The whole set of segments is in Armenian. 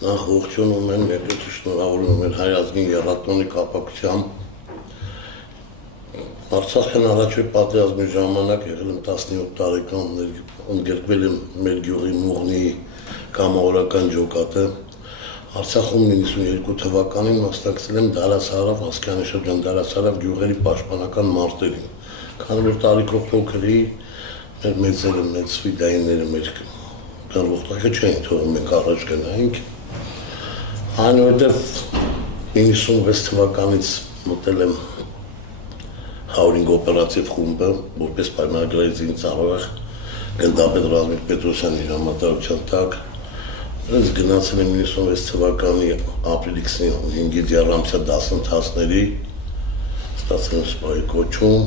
Նախ ողջունում եմ, երկրորդը շնորհավորում եմ հայ ազգին եռատոնի կապակցությամբ։ Արցախյան առաջի պատերազմի ժամանակ եղել եմ 17 տարեկան, ընդգրկվել եմ մեր գյուղի Մուղնիի կամավորական ջոկատը։ Արցախում 92 թվականին մասնակցել եմ Դարասարավ, Ասկյանի շրջան Դարասարավ գյուղերի պաշտպանական մարտերին։ Քանի որ տարիքով փոքր էի, մեր մեծերը, մեծ ֆիդայինները մեր գլուխտակը չէին թողում մենք առաջ գնայինք։ Այնուհետև 96 թվականից մտել եմ 105 օպերատիվ խումբը, որպես պայմանագրայից ինձ առող գնդապետ Ռազմիկ Պետրոսյանի հրամանատարության տակ։ Ես գնացել եմ 96 թվականի ապրիլի 25-ից եռամսյա դասընթացների, ստացել եմ սպայի կոչում,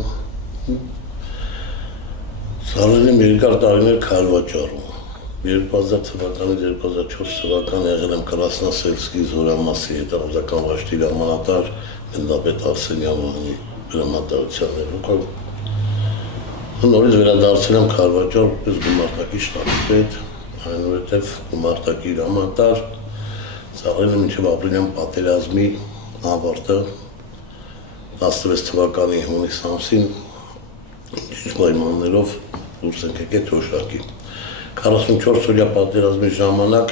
ծառայել եմ երկար տարիներ քայլվաճառում։ 2000 թվականից 2004 թվական եղել եմ Կրասնասելսկի զորամասի հետախուզական վաշտի հրամանատար գնդապետ Արսեն Յավանի հրամանատարության ներքո։ Նորից վերադարձել եմ քայլվաճառ որպես գումարտակի շտաբի-պետ, այնուհետև գումարտակի հրամանատար, ծառայել եմ մինչև ապրիլյան պատերազմի ավարտը 16 թվականի հունիս ամսին ինչ պայմաններով դուրս ենք եկել թոշակի։ 44 օրյա պատերազմի ժամանակ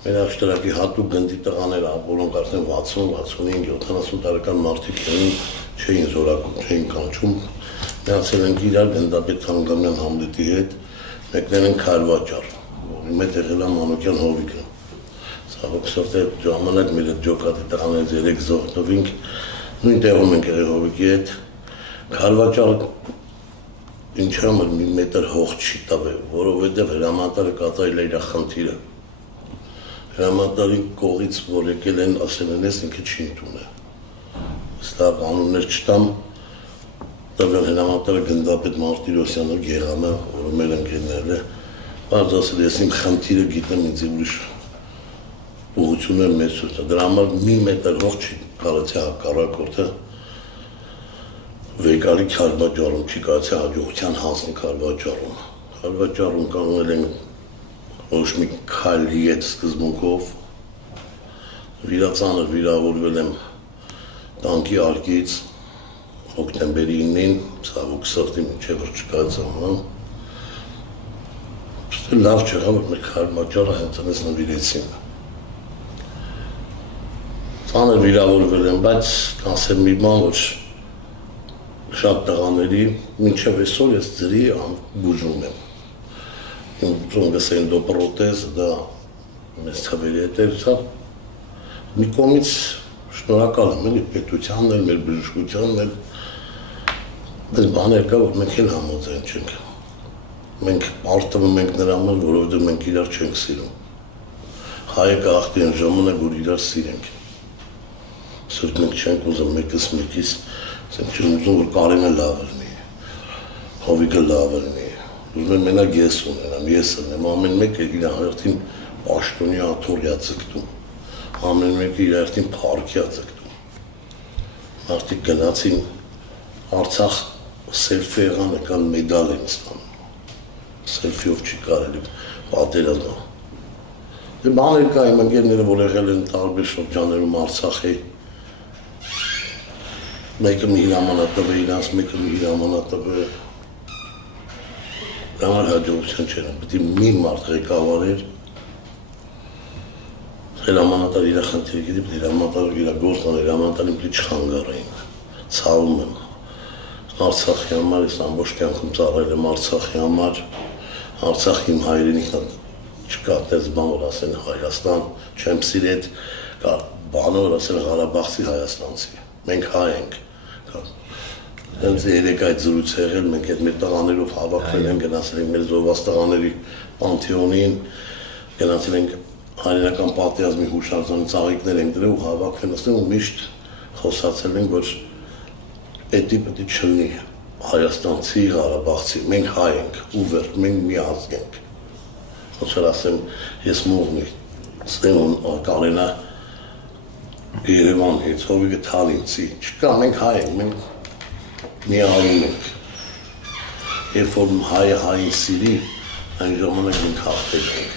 մեր աշտարակի հատուկ գնդի տղաները, որոնք արդեն 60, 65, 70 տարեկան մարդիկ էին, չէին զորակում, չէին կանչում, միացել ենք իրար գնդապետ Թանգամյան Համլետի հետ, մեկնել ենք քայլվաճառ, որի մեջ եղել է Մանուկյան Հովիկը։ Սաղոքսորտե ժամանակ մեր այդ ջոկատի տղաներից 3 զոհվինք, նույն տեղում ենք եղել Հովիկի հետ, քայլվաճառը ինչ համար մի մետր հող չի տվել, որովհետև հրամանատարը կատարել է իր խնդիրը։ Հրամանատարի կողից, որ եկել են, ասել են, ես ինքը չի ընդունել։ Ստավ անուններ չտամ, տվել հրամանատարը գնդապետ Մարտիրոսյանը Գեղամը, որը մեր ընկերներն է, բարձ ասել, ես իմ խնդիրը գիտեմ, ինձ ուրիշ ուղղություն եմ մեծ ցույց։ Դրա համար մի մետր հող չի կարծի հակառակորդը վեկալի քայլվաճառում չի կարծի հաջողության հասնի քայլվաճառում։ Քայլվաճառում կանոնել են ոչ մի քայլի հետ սկզբունքով, վիրածանր վիրավորվել եմ տանկի արկից հոկտեմբերի 9-ին, ցավոք սրտի մինչև չկայացան, լավ չեղավ, որ մեր քայլվաճառը հենց այնպես նվիրեցին։ Ծանր վիրավորվել եմ, բայց ասեմ մի բան, որ շատ տղաների, մինչև այսօր ես ձրի բուժում եմ։ Իմ ծունգս էին դոպրոտեզ, դա մեզ թվերի հետևցա։ Մի կողմից շնորհակալ եմ, էլի պետությանն էլ, մեր բժշկությանն էլ, այս բաներ կա, որ մենք էլ համոզեն չենք։ Մենք արտվում ենք նրա համար, որովհետև մենք իրար չենք սիրում։ Հայը կախտի են ժամանակ, որ իրար սիրենք։ Սրտ մենք չենք ուզում մեկս մեկիս, ասենք չեմ ուզում, որ Կարենը լավ լինի, Հովիկը լավ լինի, ուզում եմ մենակ ես ունենամ, ես լինեմ, ամեն մեկը իր հերթին պաշտոնի աթոռյա ձգտում, ամեն մեկը իր հերթին փառքյա ձգտում։ Մարդիկ գնացին Արցախ սելֆի եղան, եկան մեդալ են ստանում, սելֆիով չի կարելի պատերազմը։ Դե բաներ կա իմ ընկերները, որ եղել են տարբեր շրջաններում Արցախի, մեկը մի հրամանատար է իրանց, մեկը մի հրամանատար է, համար հաջողության չեն, պետք է մի մարդ ղեկավարեր, հրամանատար իր խնդիրը գիտի, պետք է հրամանատարը իր գործն է, հրամանատարին պետք է չխանգարեին, ցավում եմ, Արցախի համար, ես ամբողջ կյանքում ծառայել եմ Արցախի համար, Արցախի իմ հայրենիքն չկա այդպես բան, որ ասեն Հայաստան, չեմ սիրել, կա բանը, որ ասեն Ղարաբաղցի հայաստանցի, մենք հայ ենք։ Հենց երեք այդ զրույց եղել, մենք այդ մեր տղաներով հավաքվել ենք, գնացել ենք մեր զոհված տղաների պանթեոնին, գնացել ենք հայրենական պատերազմի հուշարձանի ծաղիկներ ենք դրել ու հավաքվել նստել ու միշտ խոսացել ենք, որ պետք է չլինի հայաստանցի, ղարաբաղցի, մենք հայ ենք ու վերջ, մենք մի ազգ ենք։ Ոնց որ ասեմ, ես Մուղնի, Ստեփան Կարենը Երևան հետ, Հովիկը Թալինցի, չկա, մենք հայ ենք, մենք միահայում ենք։ Երբ որ հայը հային սիրի, այն ժամանակ մենք հաղթել ենք։